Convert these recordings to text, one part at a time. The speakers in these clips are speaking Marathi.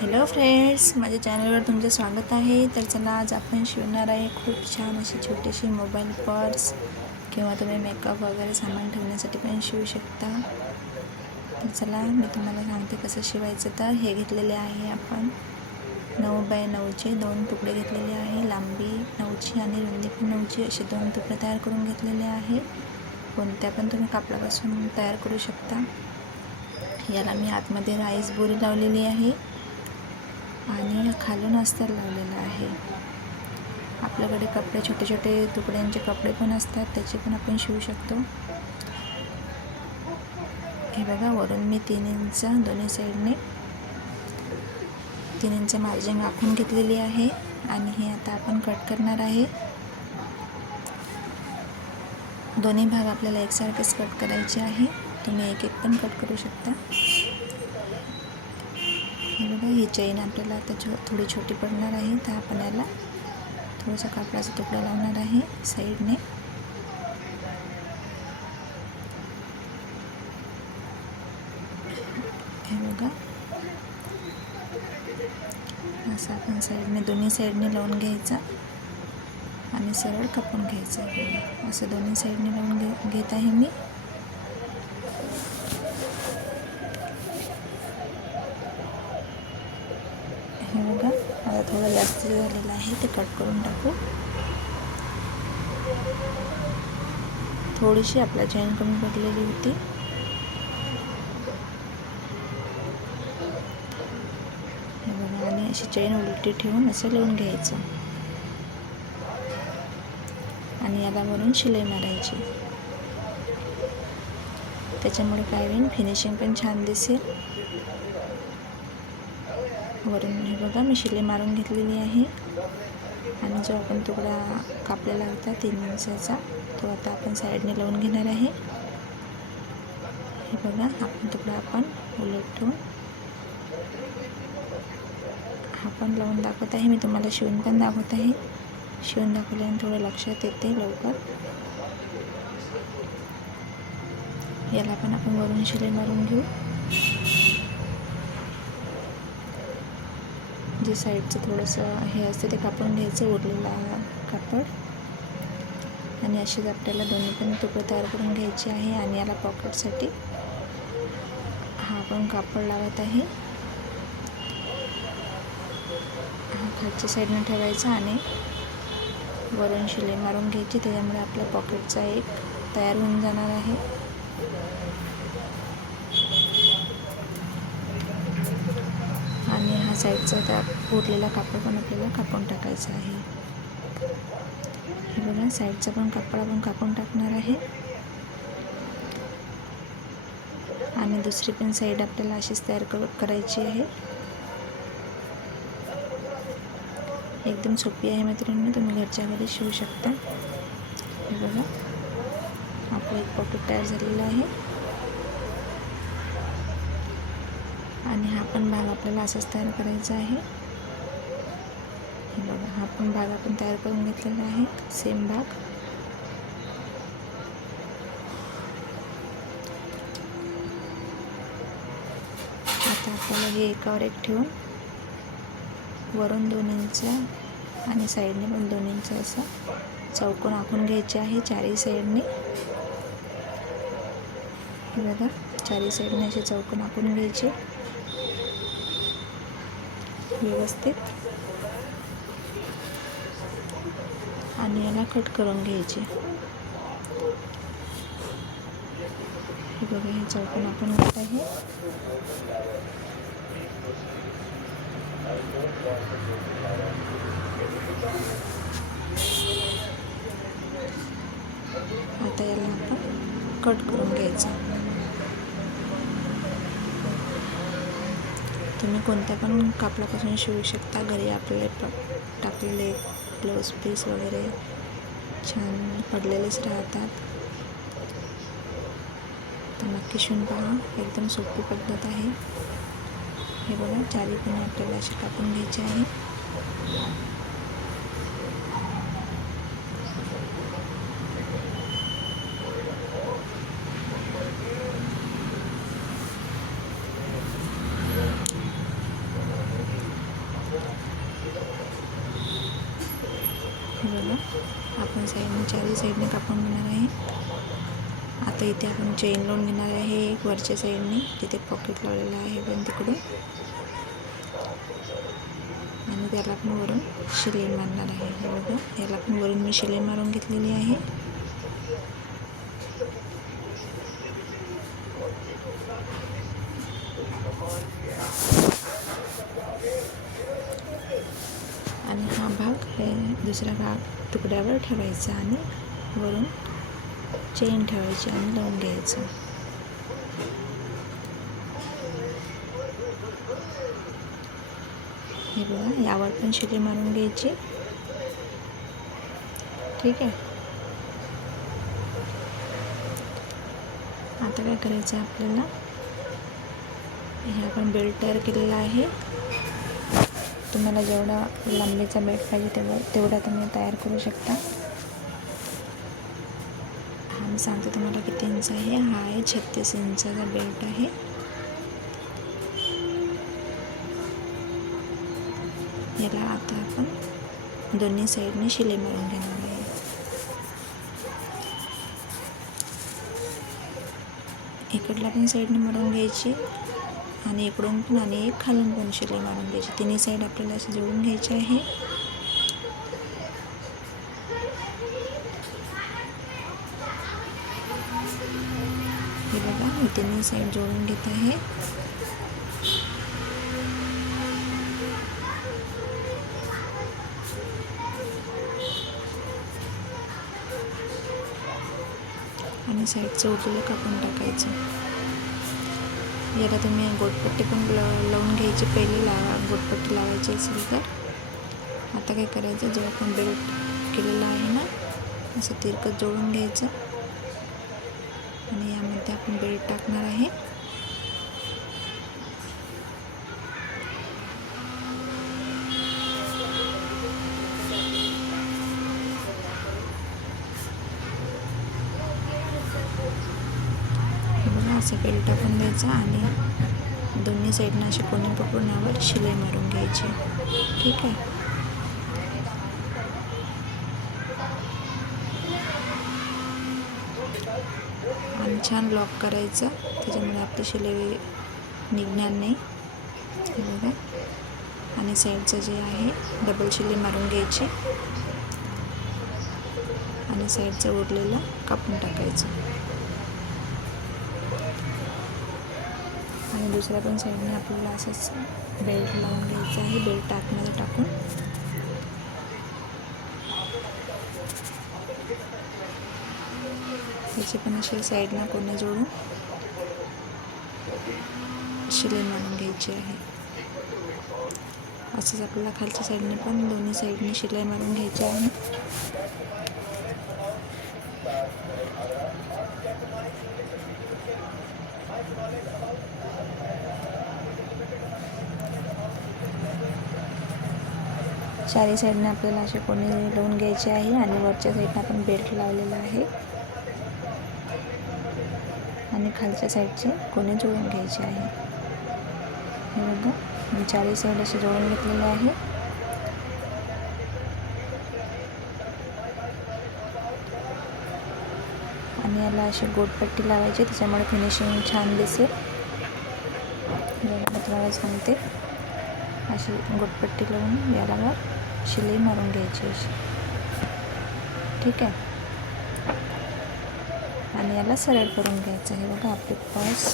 हॅलो फ्रेंड्स माझ्या चॅनलवर तुमचं स्वागत आहे. तर चला आज आपण शिवणार आहे खूप छान अशी छोटीशी मोबाईल पर्स किंवा तुम्ही मेकअप वगैरे सामान ठेवण्यासाठी पण शिवू शकता. तर चला मी तुम्हाला सांगते कसं शिवायचं. तर हे घेतलेले आहे आपण. नऊ बाय नऊचे दोन तुकडे घेतलेले आहे. लांबी नऊची आणि रुंदी पण नऊची असे दोन तुकडे तयार करून घेतलेले आहे. कोणत्या पण तुम्ही कापडापासून तयार करू शकता. याला मी आतमध्ये राईस बोरी लावलेली आहे. आणि खालून अस्तर लावलेलं आहे. आपल्याकडे कपडे छोटे छोटे तुकड्यांचे कपडे पण असतात त्याचे पण आपण शिवू शकतो. हे बघा वरून मी तीन इंच दोन्ही साईडने तीन इंच मार्जिन राखून घेतलेली आहे आणि हे आता आपण कट करणार आहे. दोन्ही भाग आपल्याला एकसारखेच कट करायचे आहे. तुम्ही एक एक पण कट करू शकता. हे बघा ही चैन आपल्याला आता छो थोडी छोटी पडणार आहे. तर आपण याला थोडासा कापडाचा तुकडा लावणार आहे साईडने. हे बघा. असं आपण साईडने दोन्ही साईडने लावून घ्यायचा आणि सरळ कापून घ्यायचं. आहे असं दोन्ही साईडने लावून घे घेत आहे मी हे बघा आता थोडं झालेलं आहे ते कट करून टाकू. थोडीशी आपल्या चैन कमी पडलेली होती. बघा आणि अशी चैन उलटी ठेवून असं लावून घ्यायचं. आणि याला वरून शिलाई मारायची. त्याच्यामुळे काय होईल फिनिशिंग पण छान दिसेल. वरून. हे बघा मी शिले मारून घेतलेली आहे. आणि जो आपण तुकडा कापलेला होता तीन इंचाचा तो आता आपण साईडने लावून घेणार आहे. हे बघा आपण तुकडा आपण उलट ठेवून हा पण लावून दाखवत आहे. मी तुम्हाला शिवून पण दाखवत आहे. शिवून दाखवल्याने थोडं लक्षात येते लवकर. याला पण आपण वरून शिले मारून घेऊ. जे साईडचं थोडंसं हे असते ते कापून घ्यायचं उरलेला कापड. आणि असेच आपल्याला दोन्ही पण तुकडे तयार करून घ्यायचे आहे आणि याला पॉकेटसाठी हा आपण कापड लावत आहे. हा खालच्या साईडनं ठेवायचा आणि वरून शिलाई मारून घ्यायची. त्याच्यामुळे आपल्या पॉकेटचा एक तयार होऊन जाणार आहे आणि हा साईडचा त्या उरलेला कापड पण आपल्याला कापून टाकायचा आहे. हे बघा साईडचा पण कापड आपण कापून टाकणार आहे. आणि दुसरी पण साईड आपल्याला अशीच तयार कर करायची आहे. एकदम सोपी आहे मैत्रिणींनो तुम्ही घरच्या घरी शिवू शकता. हे बघा आपलं एक पॉकेट तयार झालेलं आहे. आणि हा पण भाग आपल्याला असाच तयार करायचा आहे. हे बघा हा पण भाग आपण तयार करून घेतलेला आहे. सेम भाग. आता आपल्याला हे एकावर एक ठेवून वरून दोन इंच आणि साईडने पण दोन इंच असं चौकोन आखून घ्यायचे आहे चारही साईडने. हे बघा चारही साईडने असे चौकोन आखून घ्यायचे. व्यवस्थित. आणि याला कट करून घ्यायचे. हे बघा हे चौकोन आपण घेत आहे. आता याला आपण कट करून घ्यायचं. तुम्ही कोणत्या पण कापडापासून शिवू शकता. घरी आपले प टाकलेले ब्लाऊज पीस वगैरे छान पडलेलेच राहतात. तर नक्की शिवून पहा. एकदम सोपी पद्धत आहे. हे बघा चारी पण आपल्याला असे कापून घ्यायचे आहे बघा आपण साईडने चारही साईडने कापून घेणार आहे. आता इथे आपण चेन लावून घेणार आहे एक वरच्या साईडने तिथे पॉकेट लावलेलं आहे पण तिकडून. आणि त्याला पण वरून शिलाई मारणार आहे. हे बघा याला पण वरून मी शिलाई मारून घेतलेली आहे. आणि हा भाग हे दुसरा भाग तुकड्यावर ठेवायचा आणि वरून चेन ठेवायची आणि लावून घ्यायचं. हे बघा यावर पण शिलाई मारून घ्यायची. ठीक आहे? आता काय करायचं आहे आपल्याला? हे आपण बेल्ट तयार केलेला आहे. तुम्हाला जेवढा लांबीचा बेड पाहिजे तेवढा तेवढा तुम्ही तयार करू शकता. हा मी सांगते तुम्हाला किती इंच आहे. हा आहे छत्तीस इंचाचा बेल्ट आहे. याला आता आपण दोन्ही साईडने शिलाई मारून घेणार आहे. इकडल्या पण साईडने मारून घ्यायची. आणि इकडून पण आणि एक खालून पण शिलाई मारून घ्यायची. तिन्ही साईड आपल्याला असे जोडून घ्यायचे आहे. हे बघा मी तिन्ही साईड जोडून घेत आहे. आणि साईडचं उरलेलं कापून टाकायचं. याला तुम्ही गोटपट्टी पण ल लावून घ्यायची पहिले लावा गोटपट्टी लावायची असेल तर. आता काय करायचं? जेव्हा आपण बेल्ट केलेला आहे ना असं तिरकत जोडून घ्यायचं. आणि यामध्ये आपण बेल्ट टाकणार आहे. असं बेल्ट टाकून द्यायचा आणि दोन्ही साईडनं असे कोणी पकडण्यावर शिलाई मारून घ्यायची. ठीक आहे? आणि छान लॉक करायचं. त्याच्यामुळे आपली शिलाई निघणार नाही. बघा. आणि साईडचं जे आहे डबल शिलाई मारून घ्यायची. आणि साईडचं उरलेलं कापून टाकायचं. आणि दुसऱ्या पण साईडने आपल्याला असंच बेल्ट लावून घ्यायचं आहे. बेल्ट आतमध्ये टाकून. त्याचे पण असे साईडला कोणी जोडून शिलाई मारून घ्यायची आहे. असंच आपल्याला खालच्या साईडने पण दोन्ही साईडने शिलाई मारून घ्यायची आहे. चारी साईडने आपल्याला असे कोणी लावून घ्यायचे आहे आणि वरच्या साईडने आपण बेल्ट लावलेला आहे. आणि खालच्या साईडचे कोणी जोडून घ्यायचे आहे. हे बघा मी चारी साईड असे जोडून घेतलेले आहे. आणि याला अशी गोटपट्टी लावायची त्याच्यामुळे फिनिशिंग छान दिसेल. मी तुम्हाला सांगते अशी गोटपट्टी लावून याला मग शिलाई मारून घ्यायची अशी. ठीक आहे? आणि याला सरळ करून घ्यायचं आहे. बघा आपली पॉस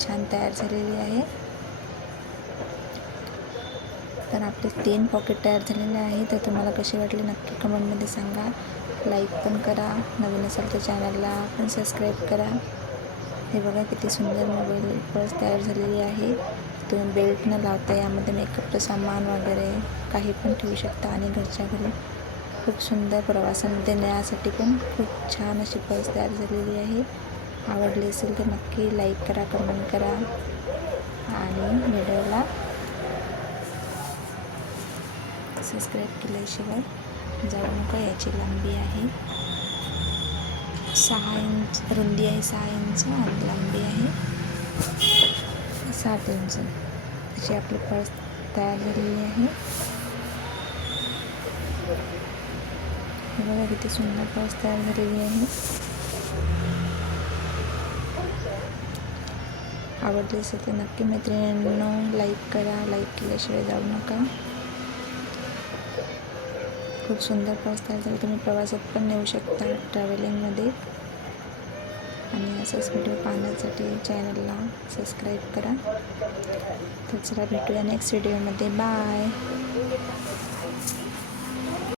छान तयार झालेली आहे. तर आपले तीन पॉकेट तयार झालेले आहे तर तुम्हाला कसे वाटले नक्की कमेंटमध्ये सांगा. लाईक पण करा. नवीन असेल तर चॅनलला पण सबस्क्राईब करा. हे बघा किती सुंदर मोबाईल पर्स तयार झालेली आहे. तुम्ही बेल्ट न लावता यामध्ये मेकअपचं सामान वगैरे काही पण ठेवू शकता आणि घरच्या घरी खूप सुंदर प्रवासामध्ये नेण्यासाठी पण खूप छान अशी पर्स तयार झालेली आहे. आवडली असेल तर नक्की लाईक करा कमेंट करा आणि व्हिडिओला सबस्क्राईब केल्याशिवाय जाऊ नका याची लांबी आहे. सहा इंच रुंदी आहे सहा इंच आणि लांबी आहे. सात इंच अशी आपली पर्स तयार झालेली आहे. बघा किती सुंदर पर्स तयार झालेली आहे. आवडली असेल तर नक्की मैत्रिणींना लाईक करा लाईक केल्याशिवाय जाऊ नका. खूप सुंदर पर्स तयार झाला. तुम्ही प्रवासात पण नेऊ शकता ट्रॅव्हलिंगमध्ये आणि असंच व्हिडिओ पाहण्यासाठी चॅनलला सबस्क्राईब करा. तर चला भेटूया नेक्स्ट व्हिडिओमध्ये बाय